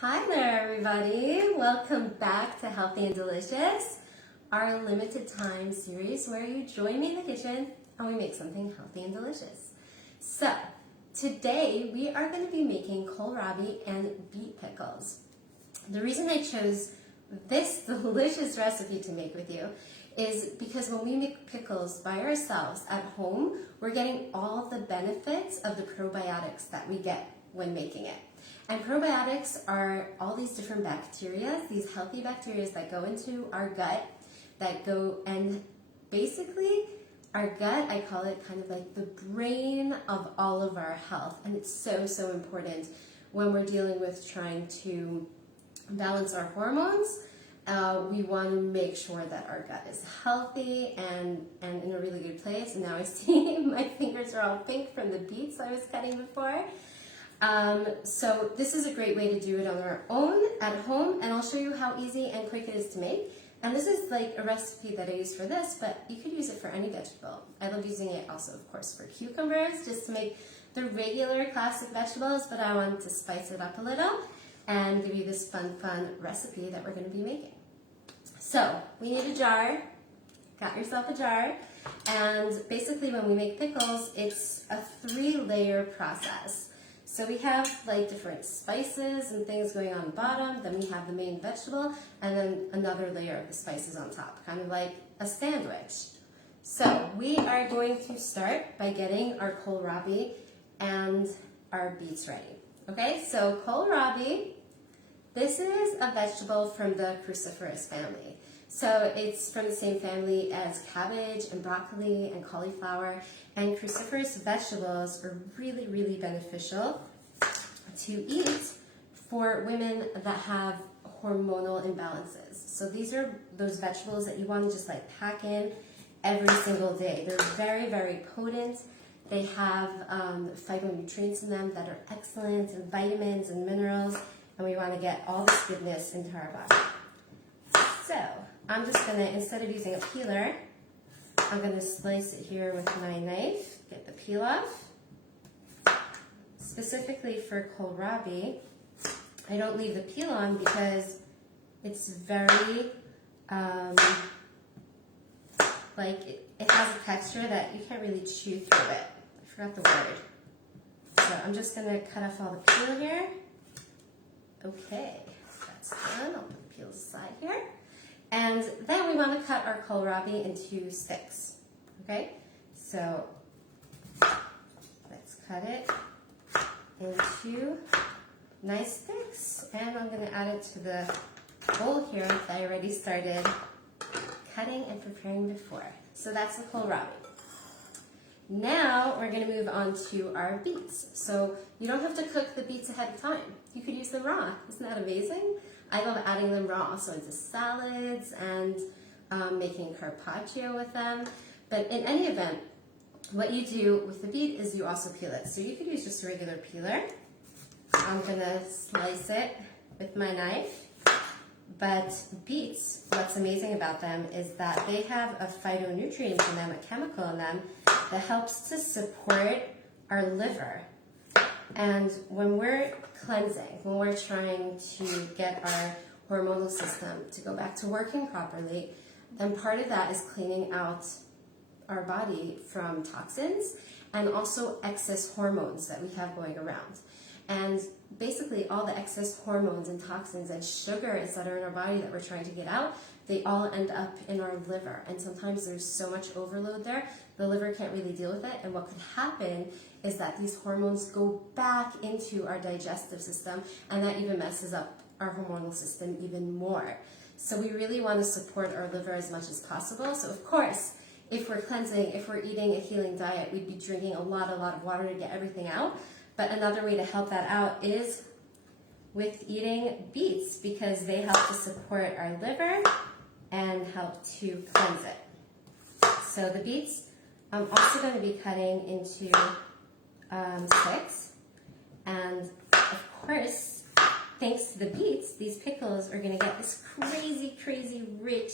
Hi there, everybody. Welcome back to Healthy and Delicious, our limited time series where you join me in the kitchen and we make something healthy and delicious. So, today we are going to be making kohlrabi and beet pickles. The reason I chose this delicious recipe to make with you is because when we make pickles by ourselves at home, we're getting all the benefits of the probiotics that we get when making it. And probiotics are all these different bacteria, these healthy bacteria that go into our gut, that go and basically our gut, I call it kind of like the brain of all of our health. And it's so, so important when we're dealing with trying to balance our hormones. We want to make sure that our gut is healthy and in a really good place. And now I see my fingers are all pink from the beets I was cutting before. So this is a great way to do it on our own at home, and I'll show you how easy and quick it is to make. And this is like a recipe that I use for this, but you could use it for any vegetable. I love using it also, of course, for cucumbers, just to make the regular classic vegetables, but I wanted to spice it up a little and give you this fun recipe that we're going to be making. So we need a jar. Got yourself a jar. And basically when we make pickles, it's a 3-layer process. So we have like different spices and things going on the bottom, then we have the main vegetable, and then another layer of the spices on top, kind of like a sandwich. So we are going to start by getting our kohlrabi and our beets ready. Okay, so kohlrabi, this is a vegetable from the cruciferous family. So it's from the same family as cabbage and broccoli and cauliflower, and cruciferous vegetables are really, really beneficial to eat for women that have hormonal imbalances. So these are those vegetables that you want to just like pack in every single day. They're very, very potent. They have phytonutrients in them that are excellent, and vitamins and minerals, and we want to get all this goodness into our body. So I'm just going to, instead of using a peeler, I'm going to slice it here with my knife, get the peel off. Specifically for kohlrabi, I don't leave the peel on because it's very, it has a texture that you can't really chew through it. I forgot the word. So I'm just going to cut off all the peel here. Okay, that's done. I'll put the peels aside here. And then we want to cut our kohlrabi into sticks. Okay, so let's cut it into nice sticks, and I'm going to add it to the bowl here that I already started cutting and preparing before. So that's the kohlrabi. Now we're going to move on to our beets. So you don't have to cook the beets ahead of time. You could use them raw. Isn't that amazing? I love adding them raw, so into salads and making carpaccio with them. But in any event, what you do with the beet is you also peel it. So you could use just a regular peeler. I'm going to slice it with my knife. But beets, what's amazing about them is that they have a phytonutrient in them, a chemical in them, that helps to support our liver. And when we're cleansing, when we're trying to get our hormonal system to go back to working properly, then part of that is cleaning out our body from toxins and also excess hormones that we have going around. And basically all the excess hormones and toxins and sugars that are in our body that we're trying to get out, they all end up in our liver. And sometimes there's so much overload there, the liver can't really deal with it. And what could happen is that these hormones go back into our digestive system, and that even messes up our hormonal system even more. So we really want to support our liver as much as possible. So of course, if we're cleansing, if we're eating a healing diet, we'd be drinking a lot of water to get everything out. But another way to help that out is with eating beets, because they help to support our liver and help to cleanse it. So the beets, I'm also going to be cutting into sticks. And of course, thanks to the beets, these pickles are going to get this crazy, rich,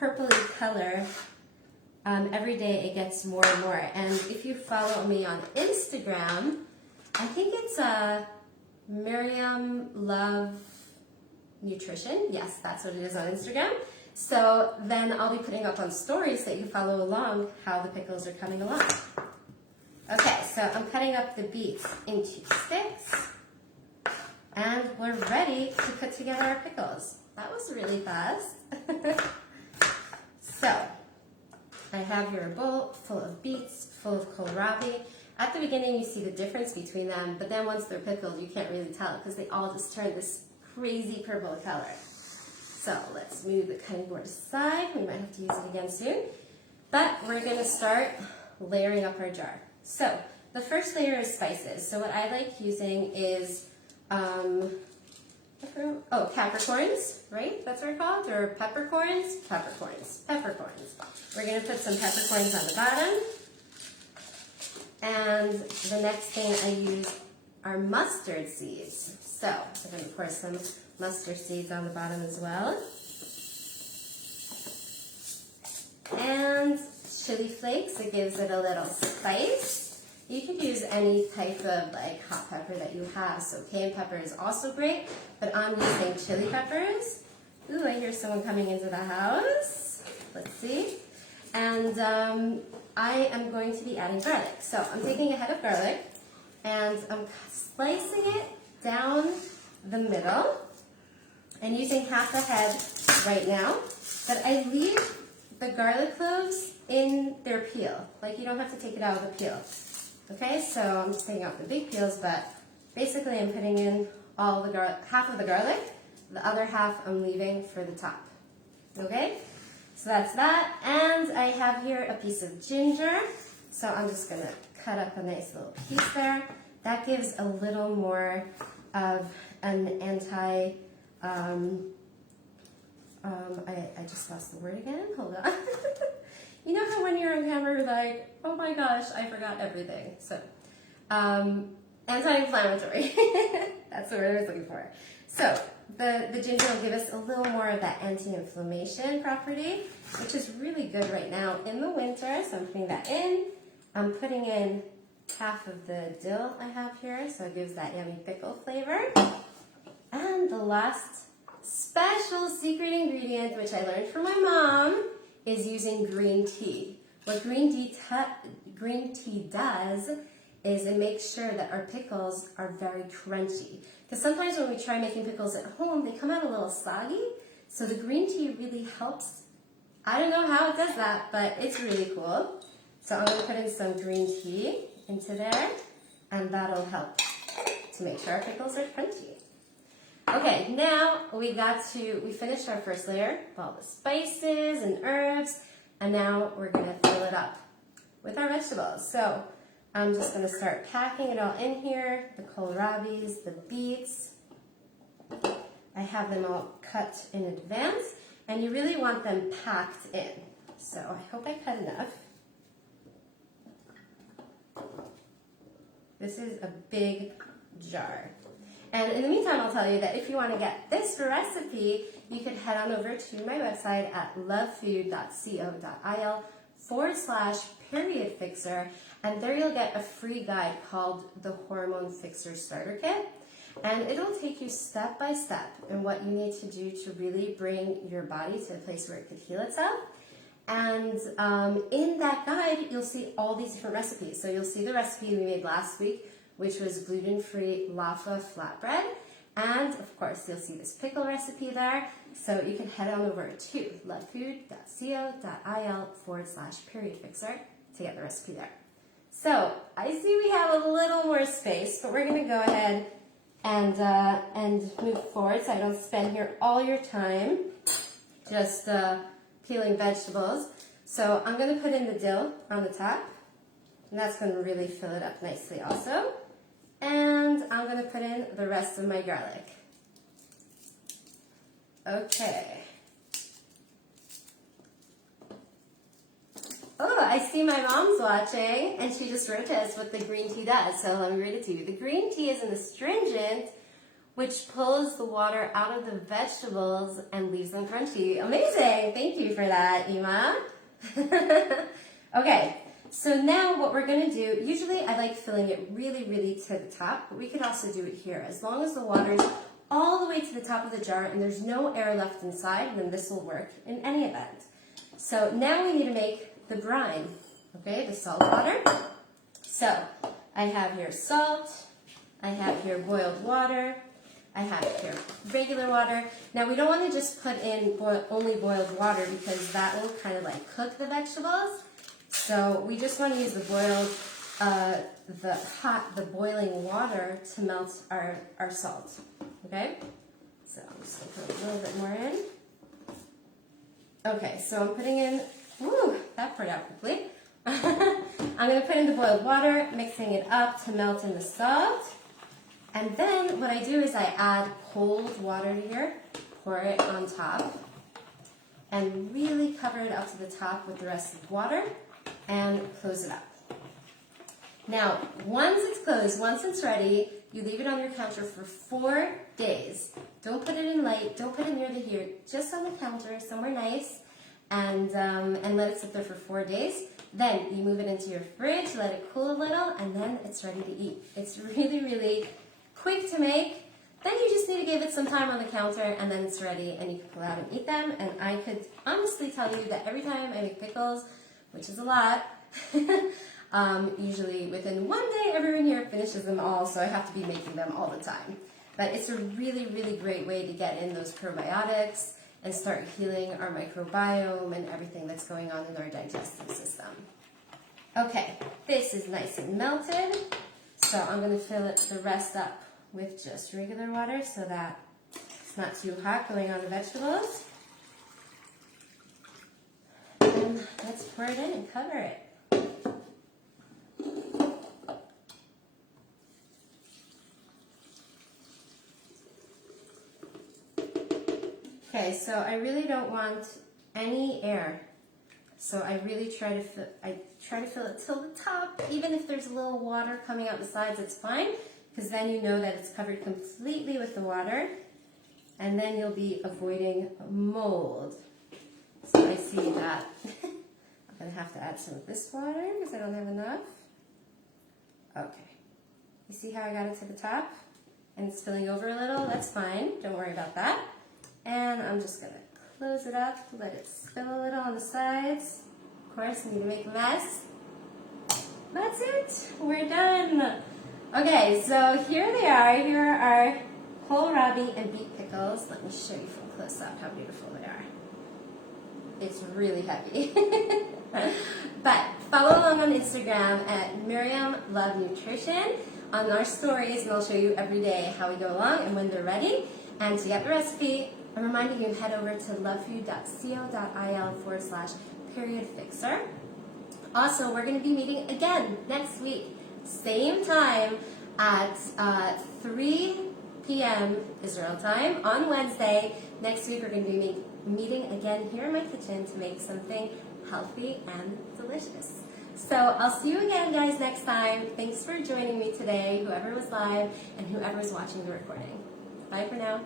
purpley color. Every day it gets more and more. And if you follow me on Instagram, I think it's Miriam Love Nutrition. Yes, that's what it is on Instagram. So then I'll be putting up on stories so that you follow along how the pickles are coming along. Okay, so I'm cutting up the beets into sticks. And we're ready to put together our pickles. That was really fast. So, I have here a bowl full of beets, full of kohlrabi. At the beginning you see the difference between them, but then once they're pickled you can't really tell because they all just turn this crazy purple color. So let's move the cutting board aside. We might have to use it again soon. But we're going to start layering up our jar. So the first layer is spices. So what I like using is capricorns, right? That's what they're called, or peppercorns? Peppercorns. We're going to put some peppercorns on the bottom. And the next thing I use are mustard seeds. So I'm going to pour some mustard seeds on the bottom as well. And chili flakes, it gives it a little spice. You could use any type of like hot pepper that you have. So cayenne pepper is also great, but I'm using chili peppers. Ooh, I hear someone coming into the house. Let's see. And I am going to be adding garlic. So I'm taking a head of garlic and I'm slicing it down the middle and using half a head right now. But I leave the garlic cloves in their peel. Like you don't have to take it out of the peel. Okay, so I'm just taking out the big peels, but basically I'm putting in all the garlic, half of the garlic, the other half I'm leaving for the top. Okay, so that's that. And I have here a piece of ginger. So I'm just gonna cut up a nice little piece there. That gives a little more of an I just lost the word again. Hold on. You know how when you're on camera, you're like, oh my gosh, I forgot everything. So, anti-inflammatory. That's the word I was looking for. So, the ginger will give us a little more of that anti-inflammation property, which is really good right now in the winter. So I'm putting that in. I'm putting in half of the dill I have here, so it gives that yummy pickle flavor. And the last special secret ingredient, which I learned from my mom, is using green tea. What green tea does is it makes sure that our pickles are very crunchy. Because sometimes when we try making pickles at home, they come out a little soggy. So the green tea really helps. I don't know how it does that, but it's really cool. So I'm going to put in some green tea into there, and that'll help to make sure our pickles are crunchy. Okay, now we finished our first layer with all the spices and herbs, and now we're going to fill it up with our vegetables. So I'm just going to start packing it all in here, the kohlrabis, the beets. I have them all cut in advance, and you really want them packed in. So I hope I cut enough. This is a big jar. And in the meantime, I'll tell you that if you want to get this recipe, you could head on over to my website at lovefood.co.il/period-fixer, and there you'll get a free guide called the Hormone Fixer Starter Kit. And it'll take you step by step in what you need to do to really bring your body to a place where it could heal itself. And in that guide, you'll see all these different recipes. So you'll see the recipe we made last week, which was gluten-free laffa flatbread. And of course, you'll see this pickle recipe there. So you can head on over to lovefood.co.il/period-fixer to get the recipe there. So I see we have a little more space, but we're gonna go ahead and move forward so I don't spend here all your time just peeling vegetables. So I'm gonna put in the dill on the top, and that's gonna really fill it up nicely also. And I'm going to put in the rest of my garlic. Okay. Oh, I see my mom's watching, and she just wrote to us what the green tea does. So let me read it to you. The green tea is an astringent which pulls the water out of the vegetables and leaves them crunchy. Amazing. Thank you for that, Ima. Okay. So now what we're going to do, usually I like filling it really, really to the top, but we could also do it here. As long as the water is all the way to the top of the jar and there's no air left inside, then this will work in any event. So now we need to make the brine, okay, the salt water. So I have here salt, I have here boiled water, I have here regular water. Now we don't want to just put in only boiled water because that will kind of like cook the vegetables. So we just want to use the boiling water to melt our salt, okay? So I'm just going to put a little bit more in. Okay, so I'm putting in, woo, that poured out quickly. I'm going to put in the boiled water, mixing it up to melt in the salt. And then what I do is I add cold water here, pour it on top, and really cover it up to the top with the rest of the water and close it up. Now, once it's closed, once it's ready, you leave it on your counter for 4 days. Don't put it in light, don't put it near the heat, just on the counter, somewhere nice, and let it sit there for 4 days. Then you move it into your fridge, let it cool a little, and then it's ready to eat. It's really, really quick to make. Then you just need to give it some time on the counter, and then it's ready, and you can pull out and eat them. And I could honestly tell you that every time I make pickles, which is a lot, usually within 1 day, everyone here finishes them all, so I have to be making them all the time. But it's a really, really great way to get in those probiotics and start healing our microbiome and everything that's going on in our digestive system. Okay, this is nice and melted, so I'm going to fill it the rest up with just regular water so that it's not too hot going on the vegetables. And let's pour it in and cover it. Okay, so I really don't want any air. So I really try to fill it till the top. Even if there's a little water coming out the sides, it's fine, because then you know that it's covered completely with the water, and then you'll be avoiding mold. So I see that I'm going to have to add some of this water because I don't have enough. Okay. You see how I got it to the top? And it's filling over a little? That's fine. Don't worry about that. And I'm just going to close it up, let it spill a little on the sides. Of course, I need to make a mess. That's it. We're done. Okay, so here they are. Here are Kohlrabi and Beet pickles. Let me show you from close up how beautiful they are. It's really heavy. But follow along on Instagram at Miriam Love Nutrition on our stories, and I'll show you every day how we go along and when they're ready. And to get the recipe, I'm reminding you, head over to lovefood.co.il/periodfixer. Also, we're going to be meeting again next week, same time at 3 p.m. Israel time on Wednesday. Next week, we're going to be meeting again here in my kitchen to make something healthy and delicious. So I'll see you again, guys, next time. Thanks for joining me today, whoever was live and whoever was watching the recording. Bye for now.